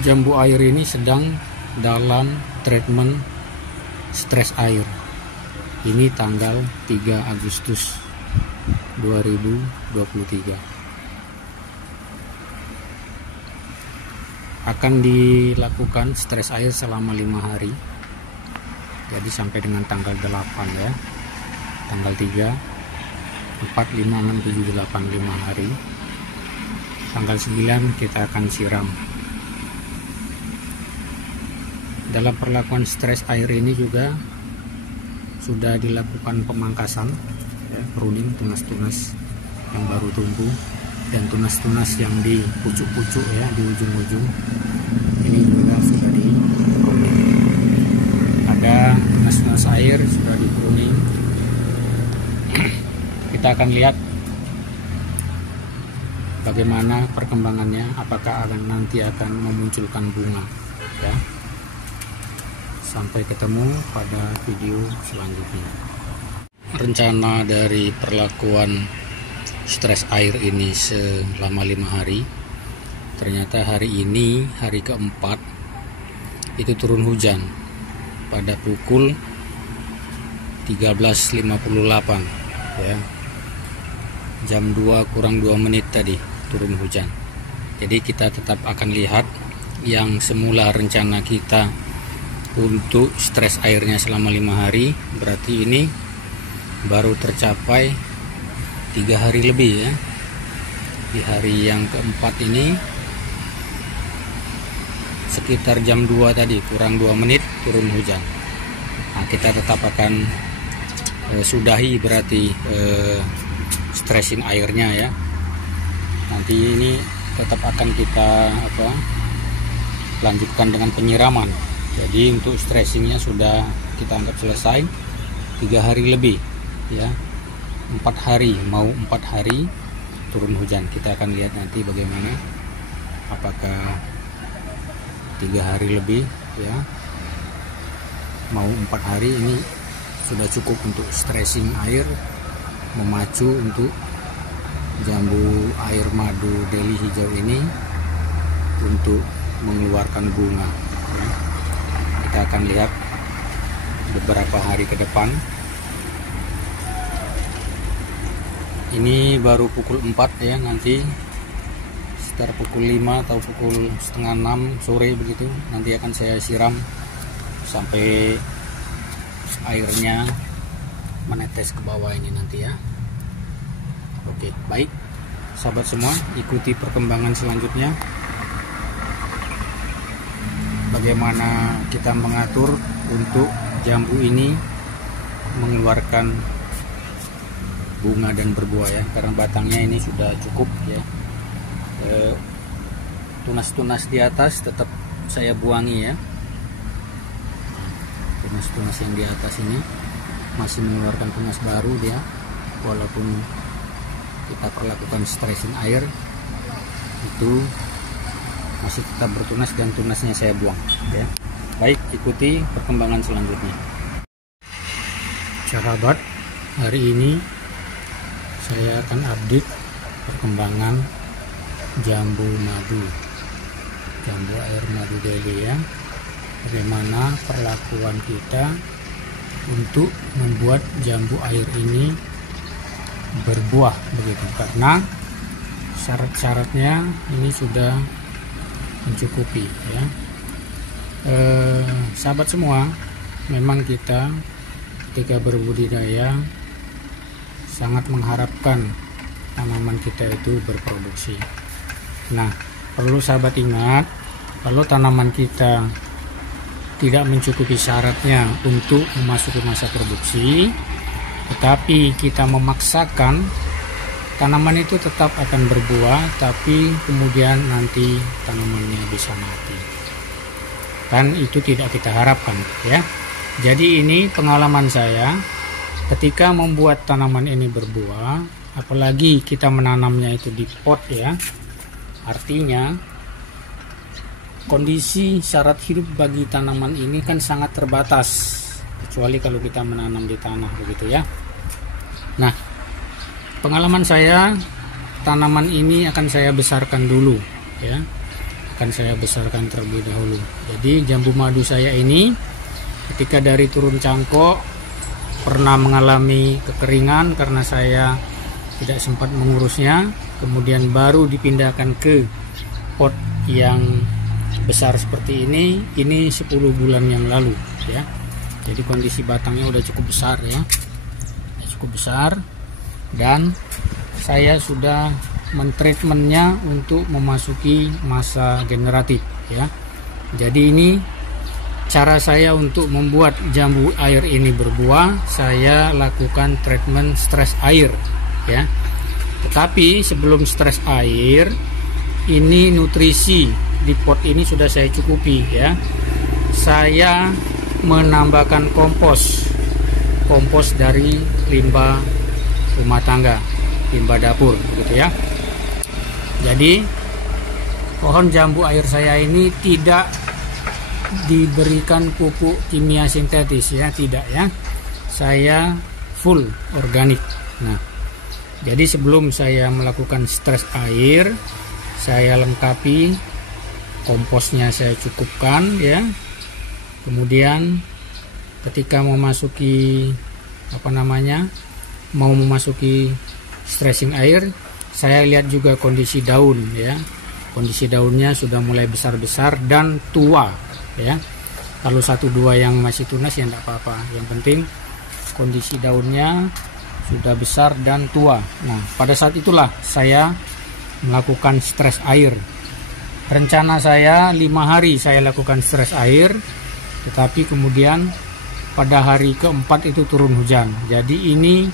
jambu air ini sedang dalam treatment stres air. Ini tanggal 3 Agustus 2023. Akan dilakukan stres air selama 5 hari. Jadi sampai dengan tanggal 8 ya. Tanggal 3, 4, 5, 6, 7, 8, 5 hari. Tanggal 9 kita akan siram. Dalam perlakuan stres air ini juga sudah dilakukan pemangkasan ya, pruning tunas-tunas yang baru tumbuh dan tunas-tunas yang di pucuk-pucuk ya, di ujung-ujung ini juga sudah di pruning. Ada tunas-tunas air sudah di pruning. Kita akan lihat bagaimana perkembangannya, apakah nanti akan memunculkan bunga ya. Sampai ketemu pada video selanjutnya. Rencana dari perlakuan stres air ini selama 5 hari, ternyata hari ini hari keempat itu turun hujan pada pukul 13.58 ya, jam 2 kurang 2 menit tadi turun hujan. Jadi kita tetap akan lihat yang semula rencana kita untuk stres airnya selama 5 hari, berarti ini baru tercapai 3 hari lebih ya. Di hari yang keempat ini sekitar jam 2 tadi kurang 2 menit turun hujan. Nah, kita tetap akan sudahi berarti stressing airnya ya. Nanti ini tetap akan kita lanjutkan dengan penyiraman. Jadi untuk stressingnya sudah kita anggap selesai 3 hari lebih ya, 4 hari, mau 4 hari turun hujan. Kita akan lihat nanti bagaimana, apakah 3 hari lebih ya, mau 4 hari ini sudah cukup untuk stressing air, memacu untuk jambu air madu Delhi hijau ini untuk mengeluarkan bunga ya. Kita akan lihat beberapa hari ke depan. Ini baru pukul 4 ya, nanti sekitar pukul 5 atau pukul setengah 6 sore begitu nanti akan saya siram sampai airnya menetes ke bawah ini nanti ya. Oke, baik sahabat semua, ikuti perkembangan selanjutnya. Bagaimana kita mengatur untuk jambu ini mengeluarkan bunga dan berbuah ya, karena batangnya ini sudah cukup ya. Tunas-tunas di atas tetap saya buangi ya. Tunas-tunas yang di atas ini masih mengeluarkan tunas baru dia, walaupun kita perlakukan stressing air itu masih tetap bertunas dan tunasnya saya buang ya. Baik, ikuti perkembangan selanjutnya. Sahabat, hari ini saya akan update perkembangan jambu madu, jambu air madu Delhi ya. Bagaimana perlakuan kita untuk membuat jambu air ini berbuah begitu, karena syarat-syaratnya ini sudah mencukupi ya. Sahabat semua, memang kita ketika berbudidaya sangat mengharapkan tanaman kita itu berproduksi. Nah, perlu sahabat ingat, kalau tanaman kita tidak mencukupi syaratnya untuk memasuki masa produksi, tetapi kita memaksakan, tanaman itu tetap akan berbuah, tapi kemudian nanti tanamannya bisa mati. Kan itu tidak kita harapkan ya. Jadi ini pengalaman saya ketika membuat tanaman ini berbuah, apalagi kita menanamnya itu di pot ya. Artinya kondisi syarat hidup bagi tanaman ini kan sangat terbatas, kecuali kalau kita menanam di tanah begitu ya. Nah, pengalaman saya, tanaman ini akan saya besarkan dulu ya. akan saya besarkan terlebih dahulu. Jadi jambu madu saya ini ketika dari turun cangkok pernah mengalami kekeringan karena saya tidak sempat mengurusnya, kemudian baru dipindahkan ke pot yang besar seperti ini 10 bulan yang lalu ya. Jadi kondisi batangnya udah cukup besar ya, cukup besar, dan saya sudah mentreatmentnya untuk memasuki masa generatif ya. Jadi ini cara saya untuk membuat jambu air ini berbuah. Saya lakukan treatment stres air ya. Tetapi sebelum stres air, ini nutrisi di pot ini sudah saya cukupi ya. Saya menambahkan kompos dari limbah rumah tangga, limbah dapur begitu ya. Jadi pohon jambu air saya ini tidak diberikan pupuk kimia sintetis ya, tidak ya. Saya full organik. Nah, jadi sebelum saya melakukan stres air, saya lengkapi komposnya, saya cukupkan ya. Kemudian ketika memasuki mau memasuki stressing air, saya lihat juga kondisi daun ya. Kondisi daunnya sudah mulai besar-besar dan tua ya. Kalau 1-2 yang masih tunas ya enggak apa-apa. Yang penting kondisi daunnya sudah besar dan tua. Nah, pada saat itulah saya melakukan stres air. Rencana saya 5 hari saya lakukan stres air, tetapi kemudian pada hari keempat itu turun hujan. Jadi ini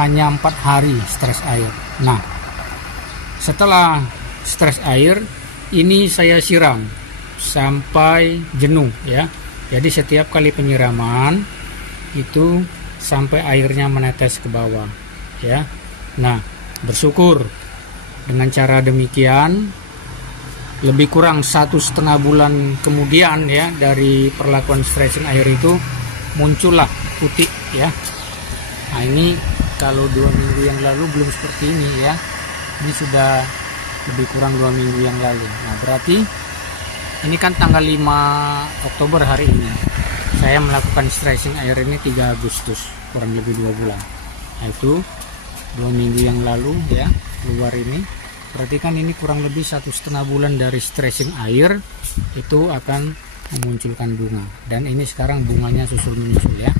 hanya 4 hari stres air. Nah, setelah stres air ini saya siram sampai jenuh ya. Jadi setiap kali penyiraman itu sampai airnya menetes ke bawah ya. Nah, bersyukur dengan cara demikian lebih kurang 1,5 bulan kemudian ya dari perlakuan stressing air itu muncullah putih ya. Nah, ini kalau 2 minggu yang lalu belum seperti ini ya. Ini sudah lebih kurang 2 minggu yang lalu. Nah, berarti ini kan tanggal 5 Oktober hari ini. Saya melakukan stressing air ini 3 Agustus, kurang lebih 2 bulan. Nah, itu 2 minggu yang lalu ya keluar ini. Berarti kan ini kurang lebih 1,5 bulan dari stressing air itu akan memunculkan bunga. Dan ini sekarang bunganya susul menyusul ya.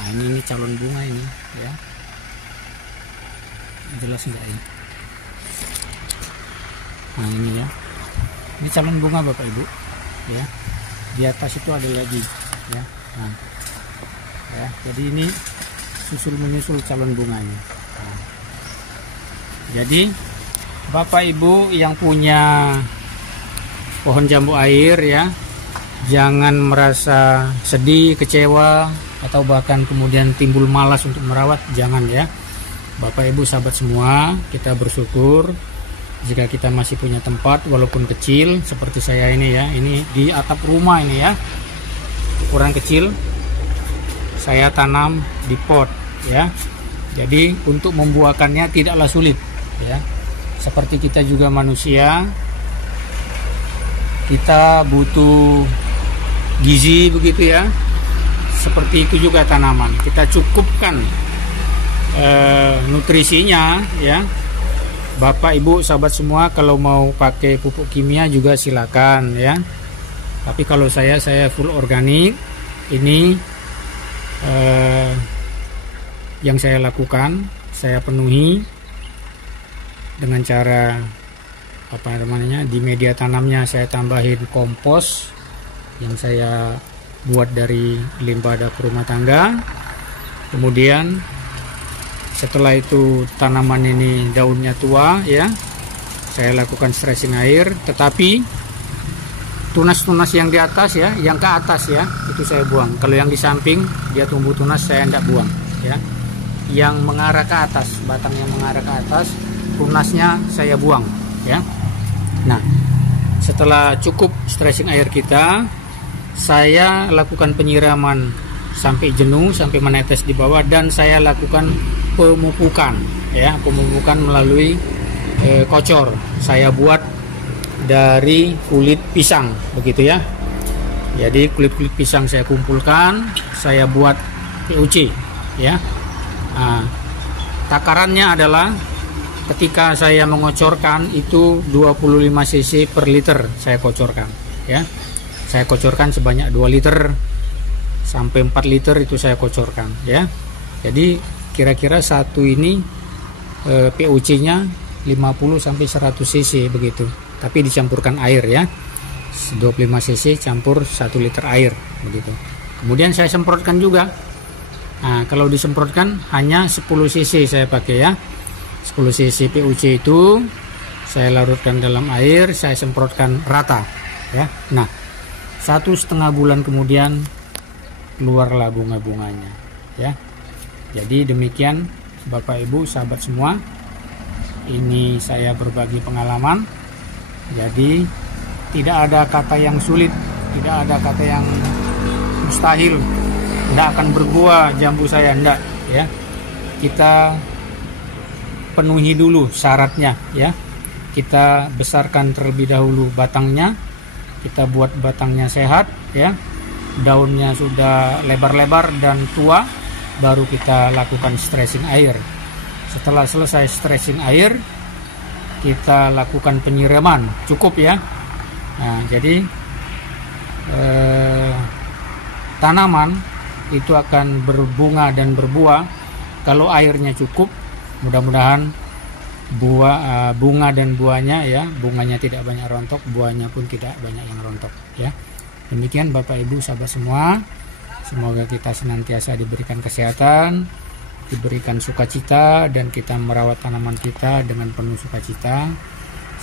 Nah, ini calon bunga ini ya. Jelas enggak ya? Nah, ini ya. Ini calon bunga Bapak Ibu ya. Di atas itu ada lagi ya. Nah, ya, jadi ini susul menyusul calon bunganya. Nah, jadi Bapak Ibu yang punya pohon jambu air ya, jangan merasa sedih, kecewa, atau bahkan kemudian timbul malas untuk merawat. Jangan ya Bapak Ibu sahabat semua. Kita bersyukur jika kita masih punya tempat walaupun kecil seperti saya ini ya. Ini di atap rumah ini ya, ukuran kecil, saya tanam di pot ya. Jadi untuk membuahkannya tidaklah sulit ya. Seperti kita juga manusia, kita butuh gizi begitu ya. Seperti itu juga tanaman, kita cukupkan nutrisinya ya. Bapak Ibu sahabat semua, kalau mau pakai pupuk kimia juga silakan ya. Tapi kalau saya full organik. Ini yang saya lakukan, saya penuhi dengan cara di media tanamnya saya tambahin kompos yang saya buat dari limbah dapur rumah tangga. Kemudian setelah itu tanaman ini daunnya tua ya, saya lakukan stressing air. Tetapi tunas-tunas yang di atas ya, yang ke atas ya, itu saya buang. Kalau yang di samping dia tumbuh tunas, saya tidak buang ya. Yang mengarah ke atas, batang yang mengarah ke atas, tunasnya saya buang ya. Nah, setelah cukup stressing air kita, saya lakukan penyiraman sampai jenuh, sampai menetes di bawah, dan saya lakukan pemupukan ya, pemupukan melalui kocor. Saya buat dari kulit pisang, begitu ya. Jadi kulit-kulit pisang saya kumpulkan, saya buat PUC ya. Nah, takarannya adalah ketika saya mengocorkan itu 25 cc per liter saya kocorkan ya. Saya kocorkan sebanyak 2 liter sampai 4 liter itu saya kocorkan ya. Jadi kira-kira satu ini PUC-nya 50 sampai 100 cc begitu. Tapi dicampurkan air ya. 25 cc campur 1 liter air begitu. Kemudian saya semprotkan juga. Nah, kalau disemprotkan hanya 10 cc saya pakai ya. 10 cc PUC itu saya larutkan dalam air, saya semprotkan rata ya. Nah, 1,5 bulan kemudian keluarlah bunga-bunganya ya. Jadi demikian Bapak Ibu sahabat semua, ini saya berbagi pengalaman. Jadi tidak ada kata yang sulit, tidak ada kata yang mustahil, tidak akan berbuah jambu saya, enggak ya. Kita penuhi dulu syaratnya ya. Kita besarkan terlebih dahulu batangnya, kita buat batangnya sehat ya, daunnya sudah lebar-lebar dan tua, baru kita lakukan stressing air. Setelah selesai stressing air, kita lakukan penyiraman cukup ya. Nah, jadi tanaman itu akan berbunga dan berbuah kalau airnya cukup. Mudah-mudahan bunga dan buahnya ya, bunganya tidak banyak rontok, buahnya pun tidak banyak yang rontok ya. Demikian Bapak Ibu sahabat semua, semoga kita senantiasa diberikan kesehatan, diberikan sukacita, dan kita merawat tanaman kita dengan penuh sukacita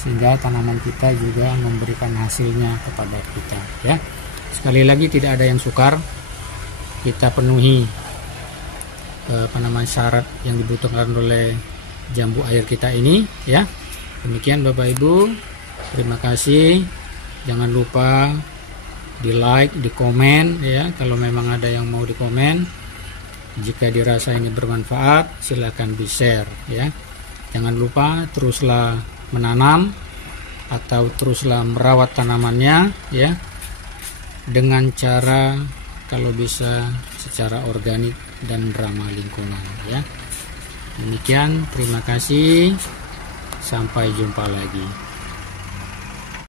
sehingga tanaman kita juga memberikan hasilnya kepada kita ya. Sekali lagi tidak ada yang sukar, kita penuhi syarat yang dibutuhkan oleh jambu air kita ini ya. Demikian Bapak Ibu, terima kasih. Jangan lupa di like, di komen ya, kalau memang ada yang mau di komen. Jika dirasa ini bermanfaat, silakan di share ya. Jangan lupa teruslah menanam atau teruslah merawat tanamannya ya, dengan cara kalau bisa secara organik dan ramah lingkungan ya. Demikian, terima kasih, sampai jumpa lagi.